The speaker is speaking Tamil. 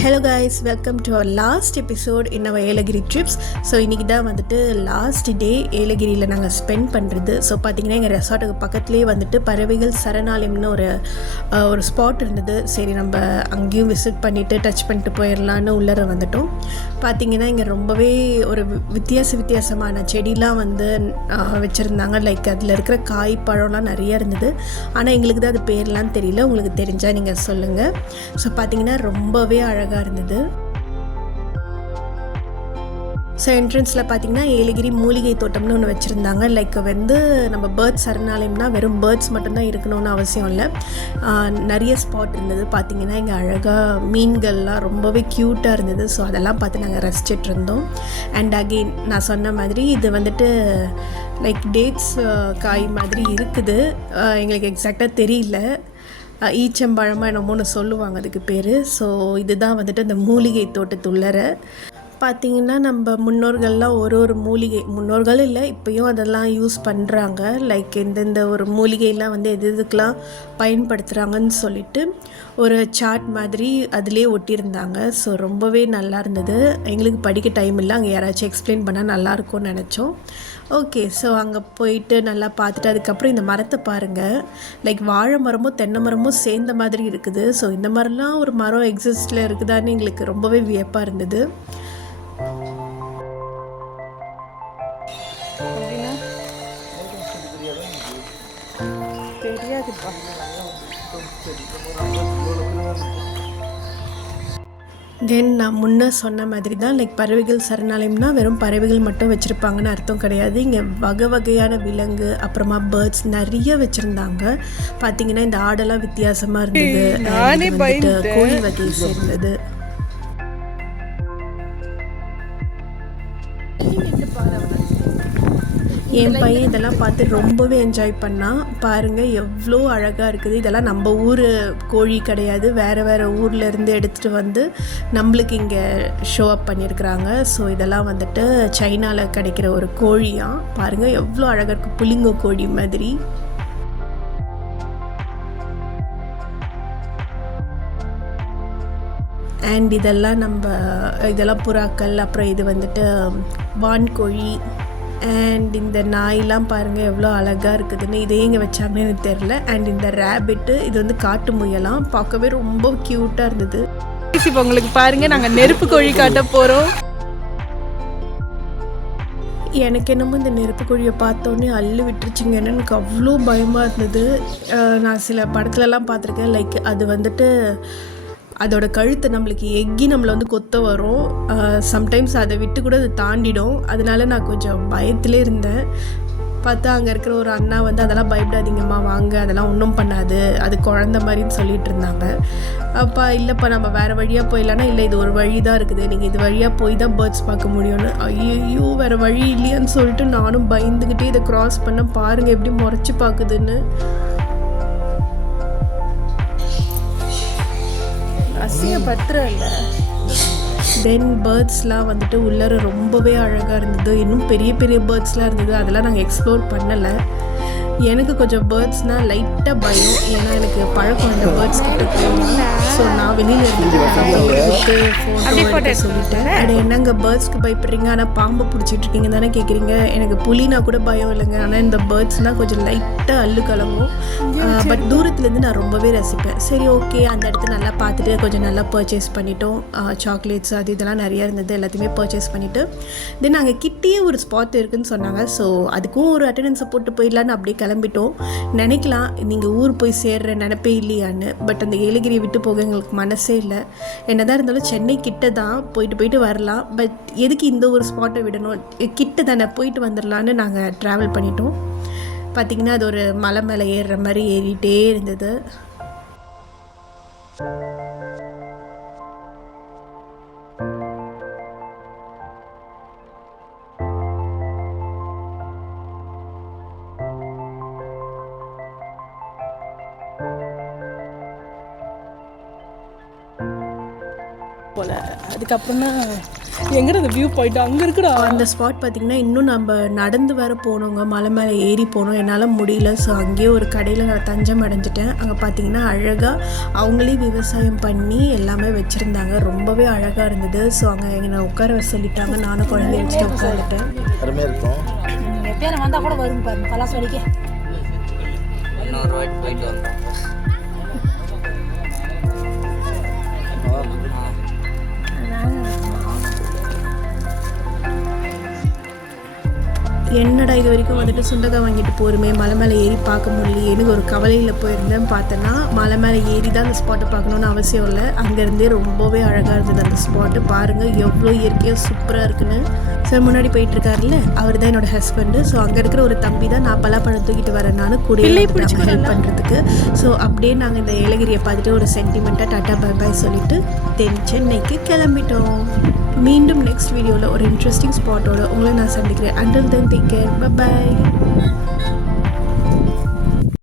Hello guys, welcome to our last episode in our Yelagiri trips. So இன்றைக்கி தான் வந்துட்டு லாஸ்ட் டே ஏலகிரியில் நாங்கள் ஸ்பெண்ட் பண்ணுறது. ஸோ பார்த்திங்கன்னா எங்கள் ரெசார்ட்டுக்கு பக்கத்துலேயே வந்துட்டு பறவைகள் சரணாலயம்னு ஒரு ஸ்பாட் இருந்தது. சரி, நம்ம அங்கேயும் விசிட் பண்ணிவிட்டு டச் பண்ணிட்டு போயிடலான்னு உள்ளர வந்துட்டோம். பார்த்திங்கன்னா இங்கே ரொம்பவே ஒரு வித்தியாசமான செடிலாம் வந்து வச்சுருந்தாங்க. லைக் அதில் இருக்கிற காய் பழம்லாம் நிறைய இருந்தது. ஆனால் எங்களுக்கு தான் அது பேர்லாம் தெரியல. உங்களுக்கு தெரிஞ்சால் நீங்கள் சொல்லுங்கள். ஸோ பார்த்திங்கன்னா ரொம்பவே அழகாக இருந்தது. ஸோ என்ட்ரன்ஸில் பார்த்திங்கன்னா ஏலகிரி மூலிகை தோட்டம்னு ஒன்று வச்சுருந்தாங்க. லைக் வந்து நம்ம பேர்ட்ஸ் சரணாலயம்னா வெறும் பேர்ட்ஸ் மட்டும்தான் இருக்கணும்னு அவசியம் இல்லை. நிறைய ஸ்பாட் இருந்தது. பார்த்திங்கன்னா இங்கே அழகாக மீன்கள்லாம் ரொம்பவே க்யூட்டாக இருந்தது. ஸோ அதெல்லாம் பார்த்து நாங்கள் ரசிச்சிட்டு இருந்தோம். அண்ட் அகெயின் நான் சொன்ன மாதிரி இது வந்துட்டு லைக் டேட்ஸ் காய் மாதிரி இருக்குது. எங்களுக்கு எக்ஸாக்டாக தெரியல. ஈச்சம்பழமாக என்னமோன்னு சொல்லுவாங்க அதுக்கு பேர். ஸோ இதுதான் வந்துட்டு அந்த மூலிகை தோட்டத்துள்ளர. பார்த்திங்கன்னா நம்ம முன்னோர்கள்லாம் ஒரு முன்னோர்கள் இல்லை, இப்போயும் அதெல்லாம் யூஸ் பண்ணுறாங்க. லைக் எந்தெந்த ஒரு மூலிகைலாம் வந்து எதுக்கெலாம் பயன்படுத்துகிறாங்கன்னு சொல்லிட்டு ஒரு சார்ட் மாதிரி அதிலே ஒட்டியிருந்தாங்க. ஸோ ரொம்பவே நல்லா இருந்தது. எங்களுக்கு படிக்க டைம் இல்லை, அங்கே யாராச்சும் எக்ஸ்பிளைன் பண்ணால் நல்லாயிருக்கும்னு நினச்சோம். ஓகே, ஸோ அங்கே போயிட்டு நல்லா பார்த்துட்டு அதுக்கப்புறம் இந்த மரத்தை பாருங்கள். லைக் வாழை மரமும் தென்னை மரமும் சேர்ந்த மாதிரி இருக்குது. ஸோ இந்த மாதிரிலாம் ஒரு மரம் எக்ஸிஸ்டில் இருக்குதான்னு எங்களுக்கு ரொம்பவே வியப்பாக இருந்தது. தென் நான் முன்னே சொன்ன மாதிரி தான் லைக் பறவைகள் சரணாலயம்னா வெறும் பறவைகள் மட்டும் வச்சுருப்பாங்கன்னு அர்த்தம் கிடையாது. இங்கே வகையான விலங்கு அப்புறமா பேர்ட்ஸ் நிறைய வச்சுருந்தாங்க. பார்த்திங்கன்னா இந்த ஆடெல்லாம் வித்தியாசமாக இருந்தது. கோழி வகை சேர்ந்தது. என் பையன் இதெல்லாம் பார்த்து ரொம்பவே என்ஜாய் பண்ணான். பாருங்கள் எவ்வளோ அழகாக இருக்குது. இதெல்லாம் நம்ம ஊர் கோழி கிடையாது, வேறு ஊர்லேருந்து எடுத்துகிட்டு வந்து நம்மளுக்கு இங்கே ஷோ அப் பண்ணியிருக்கிறாங்க. ஸோ இதெல்லாம் வந்துட்டு சைனாவில் கிடைக்கிற ஒரு கோழியாக. பாருங்கள் எவ்வளோ அழகாக இருக்குது, புளிங்கோ கோழி மாதிரி. அண்ட் இதெல்லாம் புறாக்கள். அப்புறம் இது வந்துட்டு வான்கோழி. அண்ட் இந்த நாயெலாம் பாருங்கள் எவ்வளோ அழகாக இருக்குதுன்னு. இதே இங்கே வச்சாங்கன்னு எனக்கு தெரில. அண்ட் இந்த ரேபிட்டு இது வந்து காட்டு முயலாம், பார்க்கவே ரொம்ப க்யூட்டாக இருந்தது. இப்போ உங்களுக்கு பாருங்கள், நாங்கள் நெருப்பு கோழி காட்ட போகிறோம். எனக்கு என்னமோ இந்த நெருப்பு கோழியை பார்த்தோன்னே அள்ளு விட்டுருச்சுங்கன்னு எனக்கு அவ்வளோ பயமாக இருந்தது. நான் சில படத்துலலாம் பார்த்துருக்கேன். லைக் அது வந்துட்டு அதோட கழுத்தை நம்மளுக்கு எக்கி நம்மளை வந்து கொத்த வரும். சம்டைம்ஸ் அதை விட்டு கூட அது தாண்டிடும். அதனால நான் கொஞ்சம் பயத்திலே இருந்தேன். பார்த்தா அங்கே இருக்கிற ஒரு அண்ணா வந்து அதெல்லாம் பயப்படாதீங்கம்மா, வாங்க, அதெல்லாம் ஒன்றும் பண்ணாது, அது குழந்த மாதிரின்னு சொல்லிட்டு இருந்தாங்க. அப்பா இல்லைப்பா, நம்ம வேறு வழியாக போயிடலான்னா, இல்லை இது ஒரு வழி தான் இருக்குது, நீங்கள் இது வழியாக போய் தான் பேர்ட்ஸ் பார்க்க முடியும்னு. ஐயோ வேறு வழி இல்லையான்னு சொல்லிட்டு நானும் பயந்துக்கிட்டே இதை க்ராஸ் பண்ண. பாருங்கள் எப்படி முறைச்சி பார்க்குதுன்னு. இல்லை. தென் பேர்ட்ஸ்லாம் வந்துட்டு உள்ளர ரொம்பவே அழகாக இருந்தது. இன்னும் பெரிய பேர்ட்ஸ்லாம் இருந்தது. அதெல்லாம் நாங்கள் எக்ஸ்ப்ளோர் பண்ணலை. எனக்கு கொஞ்சம் பேர்ட்ஸ்னால் லைட்டாக பயம். ஏன்னா எனக்கு பழக்கம் அந்த பேர்ட்ஸ் கிட்ட போகலாம். ஸோ நான் வெளியில் இருந்துட்டு ஃபோட்டோ சொல்லிட்டேன். அது என்னங்க பேர்ட்ஸ்க்கு பயப்படுறீங்க, ஆனால் பாம்பை பிடிச்சிட்டு இருக்கீங்க தானே கேட்குறீங்க. எனக்கு புலினா கூட பயம் இல்லைங்க. ஆனால் இந்த பேர்ட்ஸ்னால் கொஞ்சம் லைட்டாக அள்ளு கலங்கும். பட் தூரத்துலேருந்து நான் ரொம்பவே ரசிப்பேன். சரி, ஓகே, அந்த இடத்த நல்லா பார்த்துட்டு கொஞ்சம் நல்லா பர்ச்சேஸ் பண்ணிட்டோம். சாக்லேட்ஸ் அது இதெல்லாம் நிறையா இருந்தது. எல்லாத்தையுமே பர்ச்சேஸ் பண்ணிவிட்டு தென் நாங்கள் கிட்டேயே ஒரு ஸ்பாட் இருக்குதுன்னு சொன்னாங்க. ஸோ அதுக்கும் ஒரு அட்டெண்டன்ஸை போட்டு போயிடலான்னு அப்படியே கிளம்பிட்டோம். நினைக்கலாம் நீங்கள் ஊர் போய் சேர்ற நினைப்பே இல்லையான்னு. பட் அந்த ஏலகிரியை விட்டு போக எங்களுக்கு மனசே இல்லை. என்னதான் இருந்தாலும் சென்னை கிட்ட தான், போயிட்டு வரலாம். பட் எதுக்கு இந்த ஒரு ஸ்பாட்டை விடணும், கிட்ட தானே, போயிட்டு வந்துடலான்னு நாங்கள் ட்ராவல் பண்ணிட்டோம். பார்த்திங்கன்னா அது ஒரு மலை மேலே ஏறுற மாதிரி ஏறிட்டே இருந்தது. போல். அதுக்கப்புறம் தான் எங்கடா அந்த வியூ பாயிண்ட் அங்கே இருக்குடா. அந்த ஸ்பாட் பார்த்திங்கன்னா இன்னும் நம்ம நடந்து வர போனோங்க, மலை மேலே ஏறி போனோம், என்னால் முடியல. ஸோ அங்கேயே ஒரு கடையில் நான் தஞ்சம் அடைஞ்சிட்டேன். அங்கே பார்த்திங்கன்னா அழகாக அவங்களே விவசாயம் பண்ணி எல்லாமே வச்சுருந்தாங்க, ரொம்பவே அழகாக இருந்தது. ஸோ அங்கே என்னை உட்கார சொல்லிட்டாங்க, நானும் குழந்தைய வச்சுட்டு உட்காந்துட்டேன். அருமையாக இருக்கும். எப்பயாரும் வந்தால் கூட வரும் பாருங்க பலாஸ் வடிக்க. இன்னொரு வாட்டி போயிட்டு வந்தோம். என்னடா இது வரைக்கும் வந்துட்டு சுண்டக்காய் வாங்கிட்டு போருமே, மலை மேலே ஏறி பார்க்க முடியல, எனக்கு ஒரு கவலையில் போயிருந்தேன். பார்த்தேன்னா மலை மேலே ஏறி தான் அந்த ஸ்பாட்டை பார்க்கணுன்னு அவசியம் இல்லை, அங்கேருந்தே ரொம்பவே அழகாக இருந்தது அந்த ஸ்பாட்டு. பாருங்கள் எவ்வளோ இயற்கையாக சூப்பராக இருக்குன்னு. சார் முன்னாடி போயிட்டுருக்காருல்ல, அவர் தான் என்னோடய ஹஸ்பண்டு. ஸோ அங்கே இருக்கிற ஒரு தம்பி தான் நான் பலாப்பழம் தூக்கிட்டு வரேன், நான் கூட ஹெல்ப் பண்ணுறதுக்கு. ஸோ அப்படியே நாங்கள் இந்த ஏலகிரியை பார்த்துட்டு ஒரு சென்டிமெண்ட்டாக டாட்டா பை பாய் சொல்லிவிட்டு தென் சென்னைக்கு கிளம்பிட்டோம். மீண்டும் நெக்ஸ்ட் வீடியோவில் ஒரு இன்ட்ரெஸ்டிங் ஸ்பாட்டோட உங்களை நான் சந்திக்கிறேன். Until then take care, bye bye.